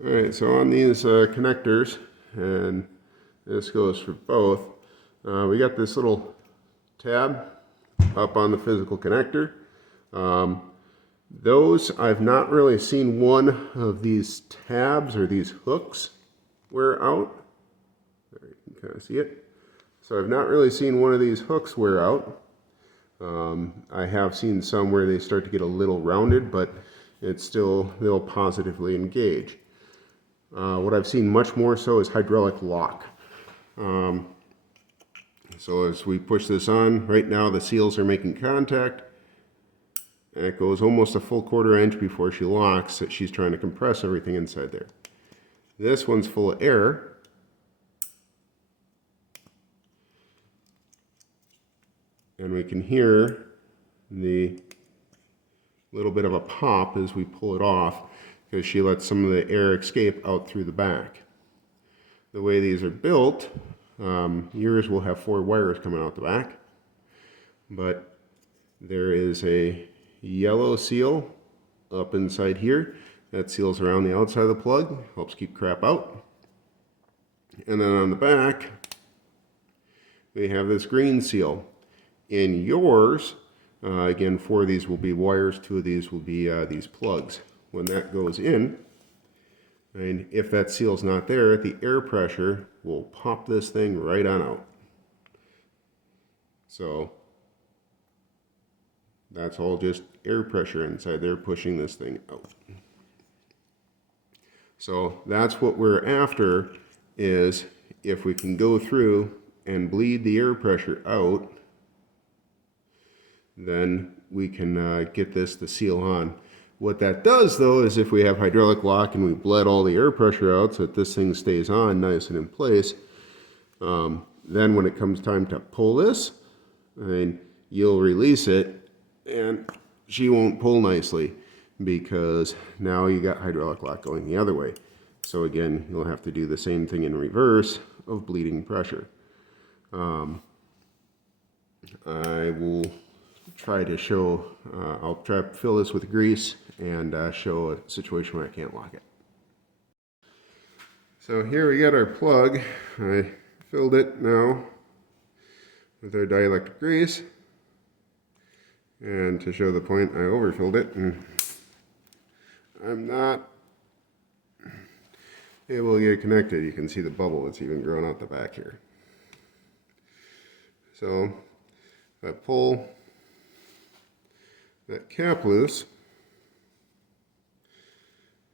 Alright, so on these connectors, and this goes for both, we got this little tab up on the physical connector. Those, I've not really seen one of these tabs or these hooks wear out. There, you can kind of see it. So I've not really seen one of these hooks wear out. I have seen some where they start to get a little rounded, but it's still, they'll positively engage. What I've seen much more so is hydraulic lock. So as we push this on, right now the seals are making contact. And it goes almost a full 1/4 inch before she locks. She's trying to compress everything inside there. This one's full of air. And we can hear the little bit of a pop as we pull it off because she lets some of the air escape out through the back. The way these are built, yours will have 4 wires coming out the back, but there is a yellow seal up inside here that seals around the outside of the plug, helps keep crap out. And then on the back, we have this green seal. In yours, again, 4 of these will be wires, 2 of these will be these plugs. When that goes in, and if that seal's not there, the air pressure will pop this thing right on out. So that's all just air pressure inside there pushing this thing out. So that's what we're after, is if we can go through and bleed the air pressure out, then we can get this to seal on. What that does though is if we have hydraulic lock and we bled all the air pressure out so that this thing stays on nice and in place, then when it comes time to pull this, and you'll release it and she won't pull nicely because now you got hydraulic lock going the other way. So again, you'll have to do the same thing in reverse of bleeding pressure. I will try to show, I'll try to fill this with grease and show a situation where I can't lock it. So here we got our plug. I filled it now with our dielectric grease. And to show the point, I overfilled it and I'm not able to get it connected. You can see the bubble that's even grown out the back here. So if I pull that cap loose,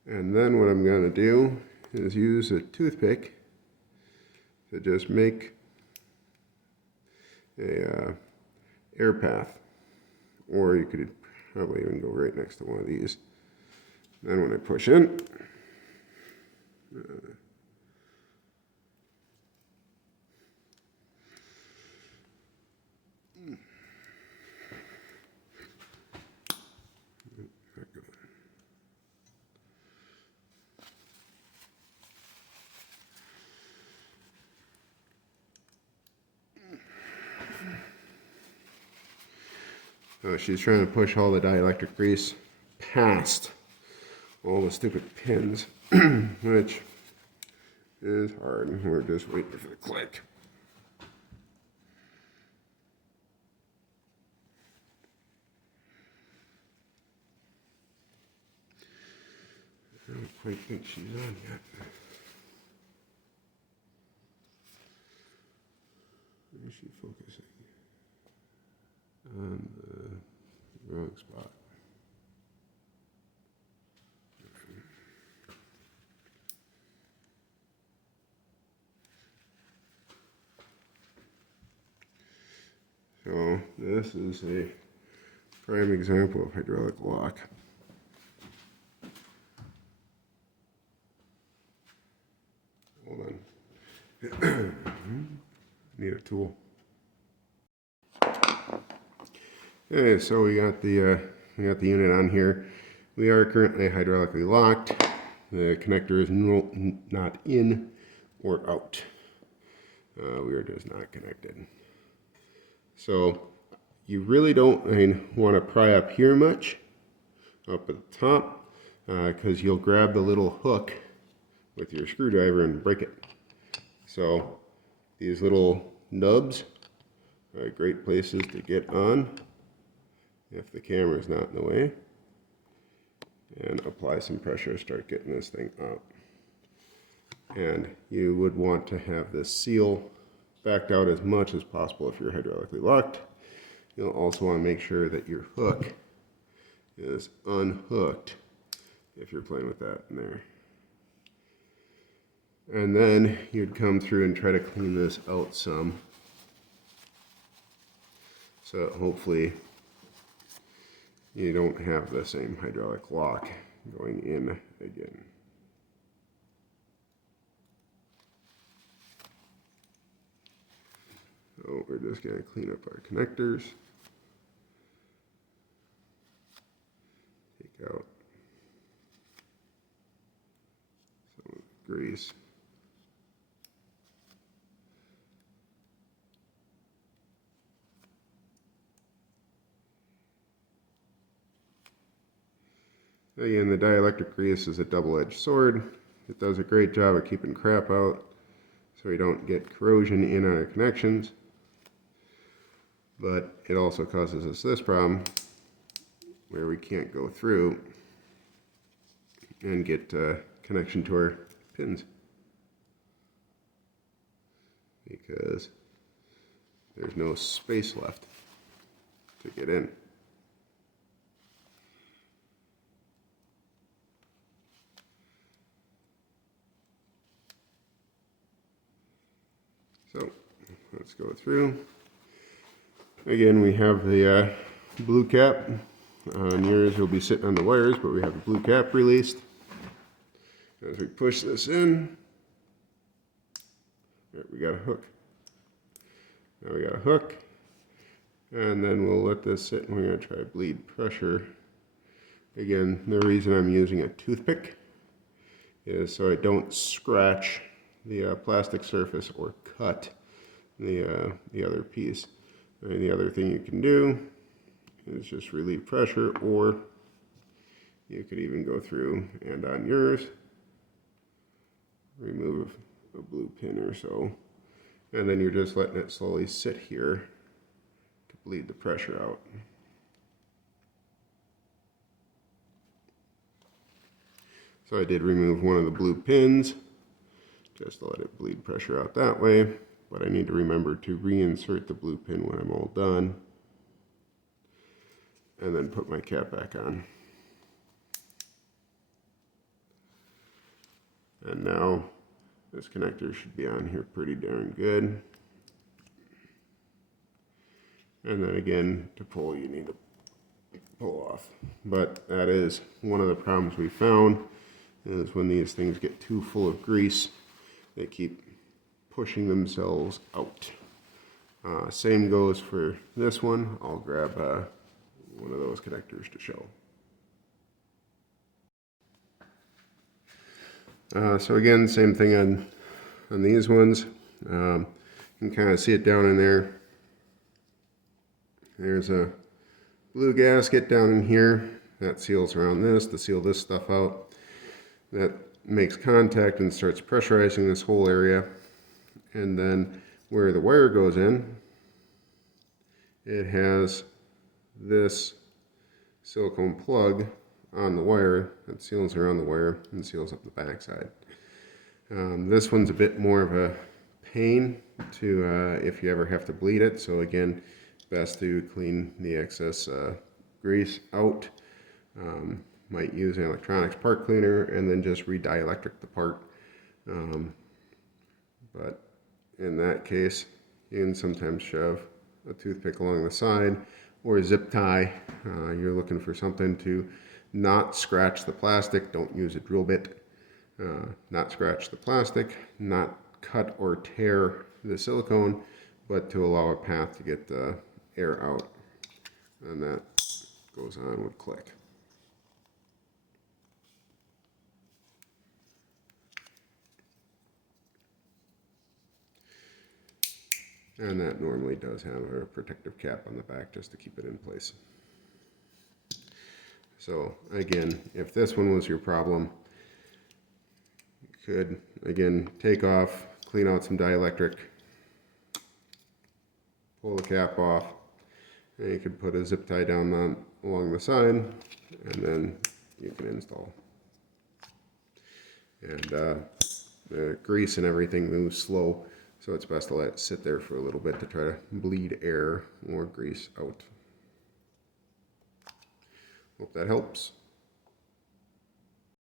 and then what I'm going to do is use a toothpick to just make a air path, or you could probably even go right next to one of these. Then when I push in, she's trying to push all the dielectric grease past all the stupid pins, which is hard. We're just waiting for the click. I don't quite think she's on yet. Where is she focusing? On the wrong spot. So this is a prime example of hydraulic lock. Hold on. Need a tool. Okay, so we got the unit on here. We are currently hydraulically locked. The connector is not in or out. We are just not connected. So you really don't want to pry up here much, up at the top, because you'll grab the little hook with your screwdriver and break it. So these little nubs are great places to get on if the camera is not in the way, and apply some pressure, start getting this thing out. And you would want to have this seal backed out as much as possible if you're hydraulically locked. You'll also want to make sure that your hook is unhooked if you're playing with that in there. And then you'd come through and try to clean this out some. So hopefully you don't have the same hydraulic lock going in again. So we're just going to clean up our connectors. Take out some of the grease. Again, the dielectric grease is a double-edged sword. It does a great job of keeping crap out so we don't get corrosion in our connections. But it also causes us this problem where we can't go through and get connection to our pins because there's no space left to get in. So let's go through. Again, we have the blue cap. On yours, you'll be sitting on the wires, but we have the blue cap released. As we push this in, there, we got a hook. Now we got a hook, and then we'll let this sit, and we're going to try to bleed pressure. Again, the reason I'm using a toothpick is so I don't scratch the plastic surface or cut the other piece. And the other thing you can do is just relieve pressure, or you could even go through and on yours remove a blue pin or so, and then you're just letting it slowly sit here to bleed the pressure out. So I did remove one of the blue pins just to let it bleed pressure out that way, but I need to remember to reinsert the blue pin when I'm all done and then put my cap back on. And now this connector should be on here pretty darn good. And then again, to pull, you need to pull off. But that is one of the problems we found, is when these things get too full of grease, they keep pushing themselves out. Same goes for this one. I'll grab one of those connectors to show. So again, same thing on these ones. You can kind of see it down in there. There's a blue gasket down in here that seals around this to seal this stuff out. That makes contact and starts pressurizing this whole area. And then where the wire goes in, it has this silicone plug on the wire that seals around the wire and seals up the backside. This one's a bit more of a pain to if you ever have to bleed it. So again, best to clean the excess grease out. Might use an electronics part cleaner and then just re-dielectric the part. But in that case, you can sometimes shove a toothpick along the side or a zip tie. You're looking for something to not scratch the plastic. Don't use a drill bit. Not scratch the plastic, not cut or tear the silicone, but to allow a path to get the air out. And that goes on with click. And that normally does have a protective cap on the back just to keep it in place. So again, if this one was your problem, could, again, take off, clean out some dielectric, pull the cap off, and you could put a zip tie down along the side, and then you can install. And the grease and everything moves slow, so it's best to let it sit there for a little bit to try to bleed air or grease out. Hope that helps.